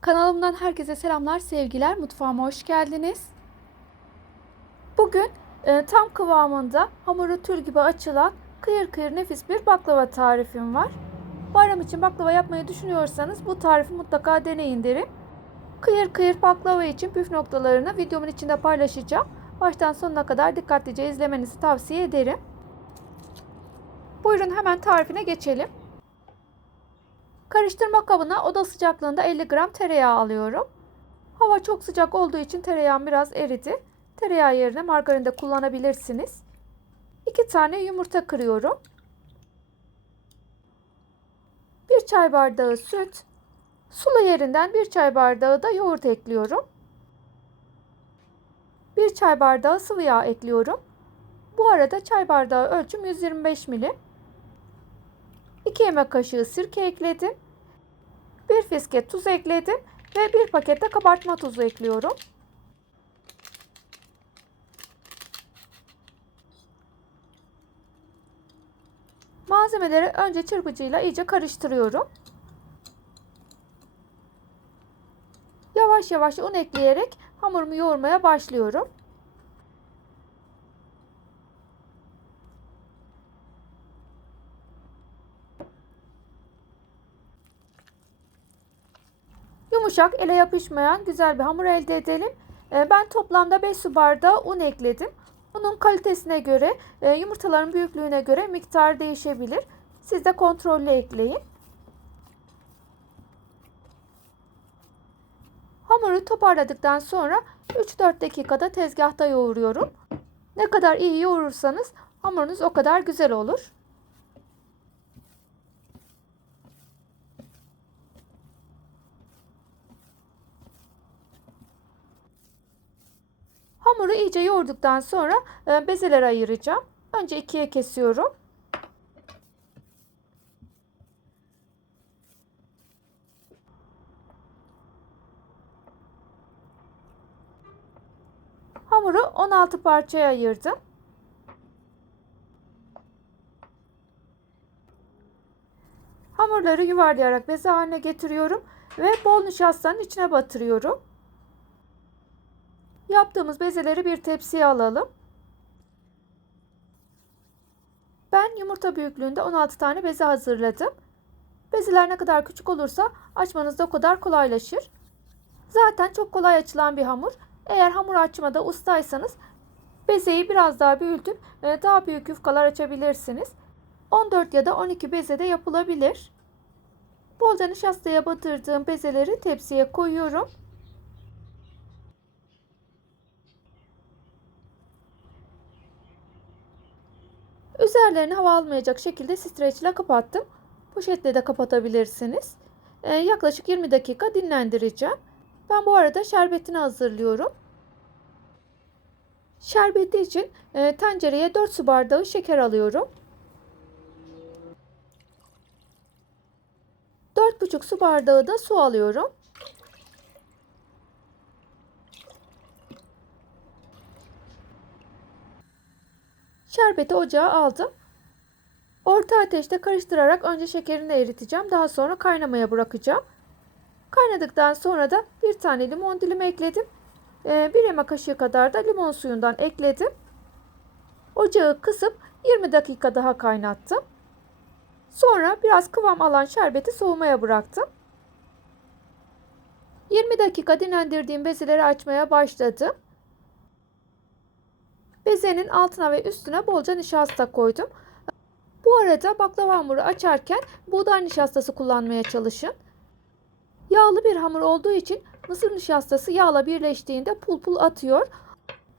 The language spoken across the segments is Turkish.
Kanalımdan herkese selamlar, sevgiler. Mutfağıma hoş geldiniz. Bugün e, tam kıvamında hamuru tül gibi açılan kıyır kıyır nefis bir baklava tarifim var. Bayram için baklava yapmayı düşünüyorsanız bu tarifi mutlaka deneyin derim. Kıyır kıyır baklava için püf noktalarını videomun içinde paylaşacağım. Baştan sonuna kadar dikkatlice izlemenizi tavsiye ederim. Buyurun hemen tarifine geçelim. Karıştırma kabına oda sıcaklığında 50 gram tereyağı alıyorum. Hava çok sıcak olduğu için tereyağım biraz eridi. Tereyağı yerine margarin de kullanabilirsiniz. 2 tane yumurta kırıyorum. 1 çay bardağı süt. Sulu yerinden 1 çay bardağı da yoğurt ekliyorum. 1 çay bardağı sıvı yağ ekliyorum. Bu arada çay bardağı ölçüm 125 milim. 2 yemek kaşığı sirke ekledim. 1 fiske tuz ekledim ve 1 paket de kabartma tuzu ekliyorum. Malzemeleri önce çırpıcıyla iyice karıştırıyorum. Yavaş yavaş un ekleyerek hamurumu yoğurmaya başlıyorum. Yumuşak, ele yapışmayan güzel bir hamur elde edelim. Ee, ben toplamda 5 su bardağı un ekledim. Unun kalitesine göre, e, yumurtaların büyüklüğüne göre miktar değişebilir. Siz de kontrollü ekleyin. Hamuru toparladıktan sonra 3-4 dakikada tezgahta yoğuruyorum. Ne kadar iyi yoğurursanız hamurunuz o kadar güzel olur. Hamuru iyice yoğurduktan sonra e, bezeleri ayıracağım. Önce ikiye kesiyorum. Hamuru 16 parçaya ayırdım. Hamurları yuvarlayarak beze haline getiriyorum ve bol nişastanın içine batırıyorum. Yaptığımız bezeleri bir tepsiye alalım. Ben yumurta büyüklüğünde 16 tane beze hazırladım. Bezeler ne kadar küçük olursa açmanız da o kadar kolaylaşır. Zaten çok kolay açılan bir hamur. Eğer hamur açmada ustaysanız bezeyi biraz daha büyütüp e, daha büyük yufkalar açabilirsiniz. 14 ya da 12 beze de yapılabilir. Bolca nişastaya batırdığım bezeleri tepsiye koyuyorum. Üzerlerini hava almayacak şekilde streç ile kapattım. Poşetle de kapatabilirsiniz. Ee, yaklaşık 20 dakika dinlendireceğim. Ben bu arada şerbetini hazırlıyorum. Şerbeti için e, tencereye 4 su bardağı şeker alıyorum. 4,5 su bardağı da su alıyorum. Şerbeti ocağa aldım. Orta ateşte karıştırarak önce şekerini eriteceğim. Daha sonra kaynamaya bırakacağım. Kaynadıktan sonra da bir tane limon dilimi ekledim. Ee, bir yemek kaşığı kadar da limon suyundan ekledim. Ocağı kısıp 20 dakika daha kaynattım. Sonra biraz kıvam alan şerbeti soğumaya bıraktım. 20 dakika dinlendirdiğim bezeleri açmaya başladım. Bezenin altına ve üstüne bolca nişasta koydum. Bu arada baklava hamuru açarken buğday nişastası kullanmaya çalışın. Yağlı bir hamur olduğu için mısır nişastası yağla birleştiğinde pul pul atıyor.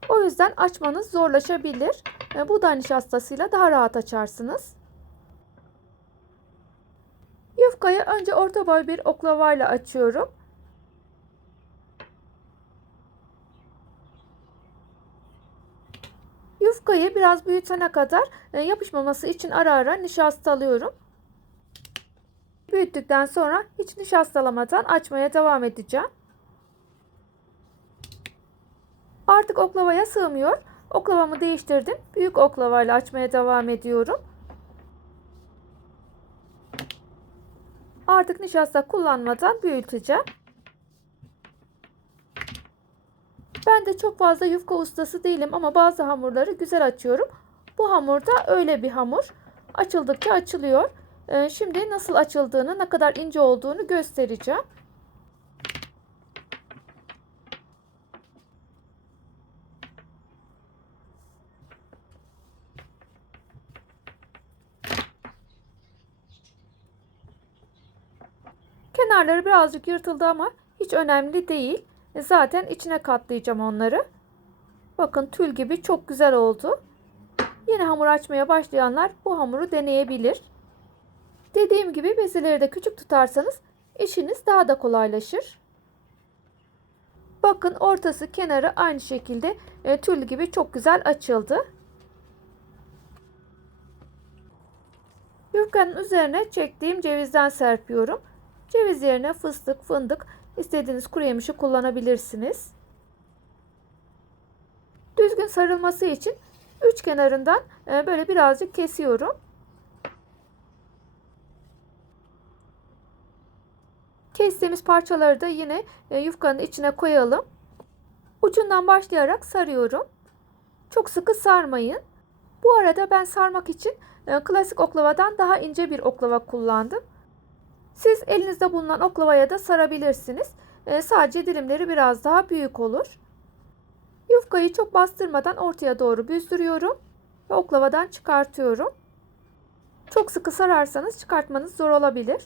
O yüzden açmanız zorlaşabilir. Buğday nişastasıyla daha rahat açarsınız. Yufkayı önce orta boy bir oklavayla açıyorum. Yufkayı biraz büyütene kadar e, yapışmaması için ara ara nişastalıyorum. Büyüttükten sonra hiç nişastalamadan açmaya devam edeceğim. Artık oklavaya sığmıyor. Oklavamı değiştirdim. Büyük oklavayla açmaya devam ediyorum. Artık nişasta kullanmadan büyüteceğim. Ben de çok fazla yufka ustası değilim ama bazı hamurları güzel açıyorum. Bu hamur da öyle bir hamur. Açıldıkça açılıyor. Ee, Şimdi nasıl açıldığını, ne kadar ince olduğunu göstereceğim. Kenarları birazcık yırtıldı ama hiç önemli değil. E, Zaten içine katlayacağım onları. Bakın tül gibi çok güzel oldu. Yeni hamur açmaya başlayanlar bu hamuru deneyebilir. Dediğim gibi bezeleri de küçük tutarsanız işiniz daha da kolaylaşır. Bakın ortası kenarı aynı şekilde e, tül gibi çok güzel açıldı. Yufkanın üzerine çektiğim cevizden serpiyorum. Ceviz yerine fıstık, fındık istediğiniz kuru yemişi kullanabilirsiniz. Düzgün sarılması için üç kenarından e, böyle birazcık kesiyorum. Kestiğimiz parçaları da yine e, yufkanın içine koyalım. Ucundan başlayarak sarıyorum. Çok sıkı sarmayın. Bu arada ben sarmak için e, klasik oklavadan daha ince bir oklava kullandım. Siz elinizde bulunan oklavaya da sarabilirsiniz. E, sadece dilimleri biraz daha büyük olur. Yufkayı çok bastırmadan ortaya doğru büzdürüyorum ve oklavadan çıkartıyorum. Çok sıkı sararsanız çıkartmanız zor olabilir.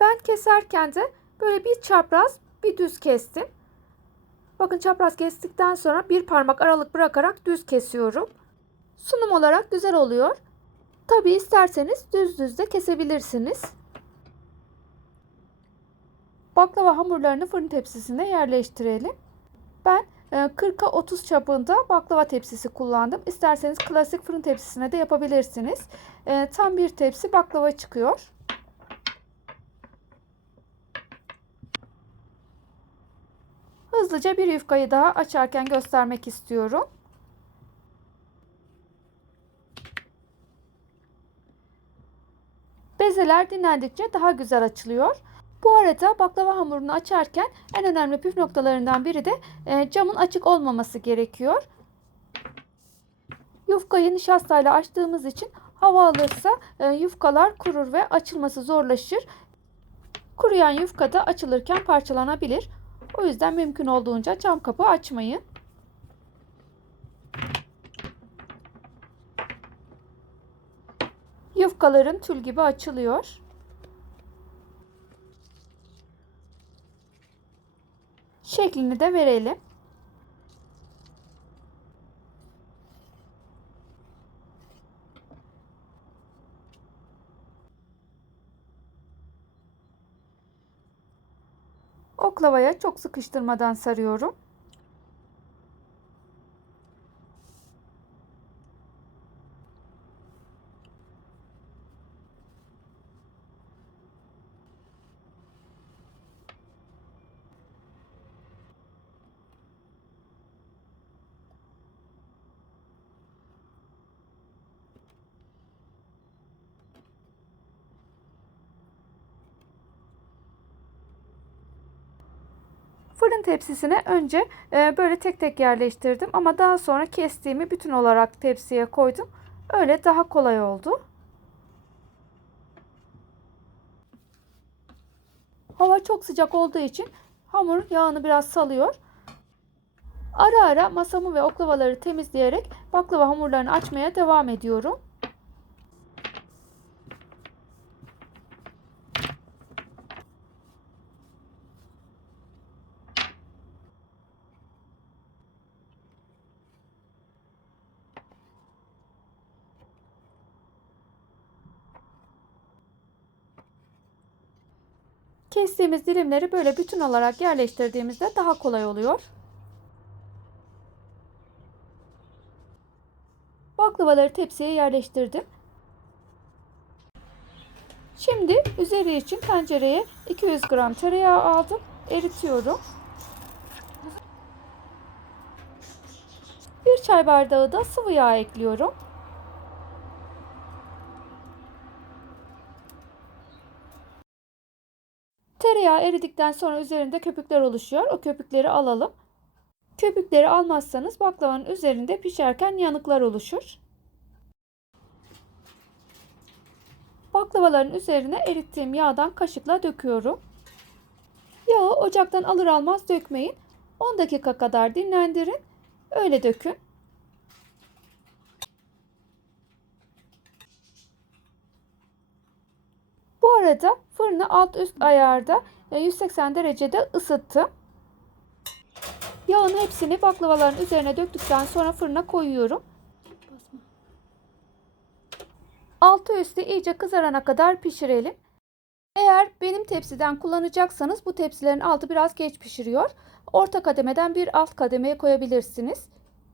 Ben keserken de böyle bir çapraz bir düz kestim. Bakın çapraz kestikten sonra bir parmak aralık bırakarak düz kesiyorum. Sunum olarak güzel oluyor. Tabi isterseniz düz düz de kesebilirsiniz. Baklava hamurlarını fırın tepsisine yerleştirelim. Ben 40'a 30 çapında baklava tepsisi kullandım. İsterseniz klasik fırın tepsisine de yapabilirsiniz. E, Tam bir tepsi baklava çıkıyor. Hızlıca bir yufkayı daha açarken göstermek istiyorum. Bezeler dinlendikçe daha güzel açılıyor. Bu arada baklava hamurunu açarken en önemli püf noktalarından biri de e, camın açık olmaması gerekiyor. Yufkayı nişastayla açtığımız için hava alırsa e, yufkalar kurur ve açılması zorlaşır. Kuruyan yufka da açılırken parçalanabilir. O yüzden mümkün olduğunca cam kapı açmayın. Yufkalarım tül gibi açılıyor. Şeklini de verelim. Oklavaya çok sıkıştırmadan sarıyorum. Fırın tepsisine önce e, böyle tek tek yerleştirdim ama daha sonra kestiğimi bütün olarak tepsiye koydum. Öyle daha kolay oldu. Hava çok sıcak olduğu için hamur yağını biraz salıyor. Ara ara masamı ve oklavaları temizleyerek baklava hamurlarını açmaya devam ediyorum. Kestiğimiz dilimleri böyle bütün olarak yerleştirdiğimizde daha kolay oluyor. Baklavaları tepsiye yerleştirdim. Şimdi üzeri için tencereye 200 gram tereyağı aldım. Eritiyorum. Bir çay bardağı da sıvı yağ ekliyorum. Tereyağı eridikten sonra üzerinde köpükler oluşuyor. O köpükleri alalım. Köpükleri almazsanız baklavanın üzerinde pişerken yanıklar oluşur. Baklavaların üzerine erittiğim yağdan kaşıkla döküyorum. Yağı ocaktan alır almaz dökmeyin. 10 dakika kadar dinlendirin. Öyle dökün. Bu arada fırını alt üst ayarda e, 180 derecede ısıttım. Yağın hepsini baklavaların üzerine döktükten sonra fırına koyuyorum. Altı üstü iyice kızarana kadar pişirelim. Eğer benim tepsiden kullanacaksanız bu tepsilerin altı biraz geç pişiriyor. Orta kademeden bir alt kademeye koyabilirsiniz.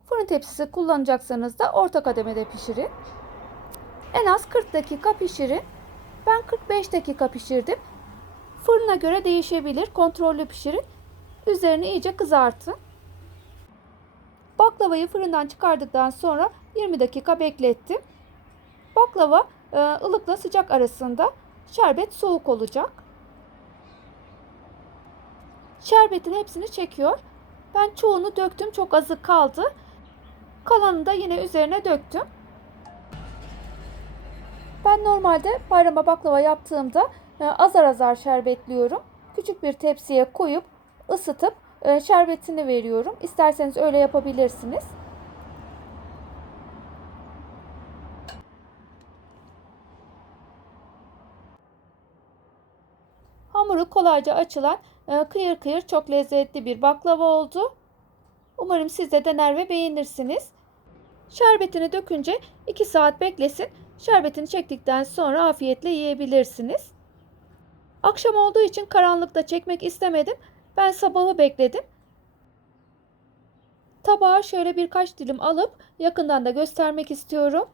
Fırın tepsisi kullanacaksanız da orta kademede pişirin. En az 40 dakika pişirin. Ben 45 dakika pişirdim. Fırına göre değişebilir. Kontrollü pişirin. Üzerini iyice kızartın. Baklavayı fırından çıkardıktan sonra 20 dakika beklettim. Baklava e, ılıkla sıcak arasında. Şerbet soğuk olacak. Şerbetin hepsini çekiyor. Ben çoğunu döktüm. Çok azı kaldı. Kalanını da yine üzerine döktüm. Ben normalde bayrama baklava yaptığımda e, azar azar şerbetliyorum. Küçük bir tepsiye koyup ısıtıp e, şerbetini veriyorum. İsterseniz öyle yapabilirsiniz. Hamuru kolayca açılan e, kıyır kıyır çok lezzetli bir baklava oldu. Umarım siz de dener ve beğenirsiniz. Şerbetini dökünce 2 saat beklesin. Şerbetini çektikten sonra afiyetle yiyebilirsiniz. Akşam olduğu için karanlıkta çekmek istemedim. Ben sabahı bekledim. Tabağa şöyle birkaç dilim alıp yakından da göstermek istiyorum.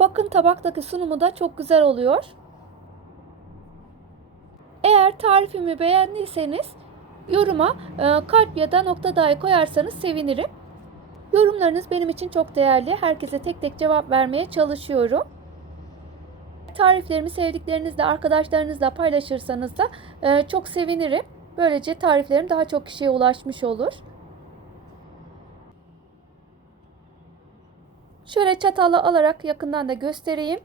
Bakın tabaktaki sunumu da çok güzel oluyor. Eğer tarifimi beğendiyseniz yoruma e, kalp ya da nokta dahi koyarsanız sevinirim. Yorumlarınız benim için çok değerli. Herkese tek tek cevap vermeye çalışıyorum. Tariflerimi sevdiklerinizle, arkadaşlarınızla paylaşırsanız da e, çok sevinirim. Böylece tariflerim daha çok kişiye ulaşmış olur. Şöyle çatalla alarak yakından da göstereyim.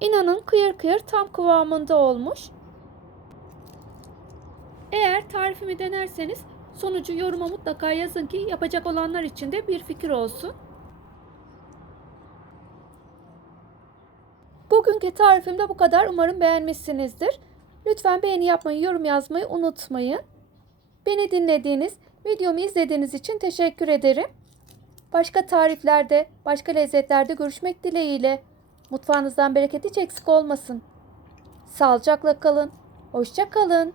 İnanın kıyır kıyır tam kıvamında olmuş. Eğer tarifimi denerseniz sonucu yoruma mutlaka yazın ki yapacak olanlar için de bir fikir olsun. Bugünkü tarifim de bu kadar. Umarım beğenmişsinizdir. Lütfen beğeni yapmayı, yorum yazmayı unutmayın. Beni dinlediğiniz, videomu izlediğiniz için teşekkür ederim. Başka tariflerde, başka lezzetlerde görüşmek dileğiyle. Mutfağınızdan bereket hiç eksik olmasın. Sağlıcakla kalın. Hoşça kalın.